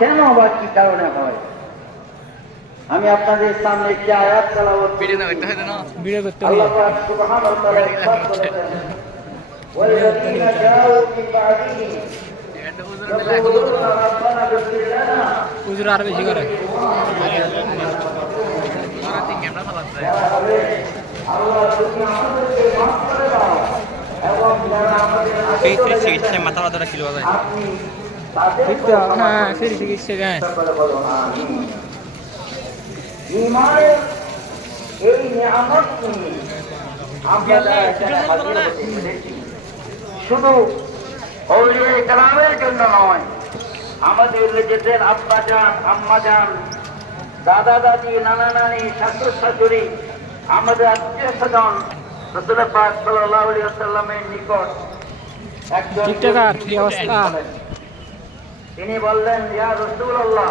কেন বা কি কারণে হয়? আমি আপনাদের সামনে একটি আয়াত তেলাওয়াত করি। ভিডিও করতে হবে। আল্লাহ পাক সুবহানাহু ওয়া তাআলা ইরশাদ করেছেন, ওয়াল্লাযীনা জাউ মিন বা'দিহিম ইয়াকুলুনা রাব্বানা ইগফির লানা হুজুর আর বেশি করে আল্লাহ তুমি আমাদেরকে মাফ করে দাও এবং যারা আমাদের আগে চলে গেছে মাথা ব্যথাটা ছিল ভাই। আপনি তাদের হ্যাঁ ফ্রি চিকিৎসা গায়ে করে বলুন আমিন। ঈমানের এই নিয়ামত নিয়ে আমরা যারা এখানে হাজির হতে পেরেছি, শুধু আউলিয়া কেরামের জন্য নয়, আমাদের নিজেদের আব্বা যান, আম্মা যান, দাদা দাদি, নানা নানি, শাশুড় শাশুড়ি, আমাদের আত্মীয় স্বজন, রাসূল পাক সাল্লাল্লাহু আলাইহি ওয়াসাল্লামের নিকট একজন টিকটকার কি অবস্থা? তিনি বললেন, ইয়া রাসূলুল্লাহ,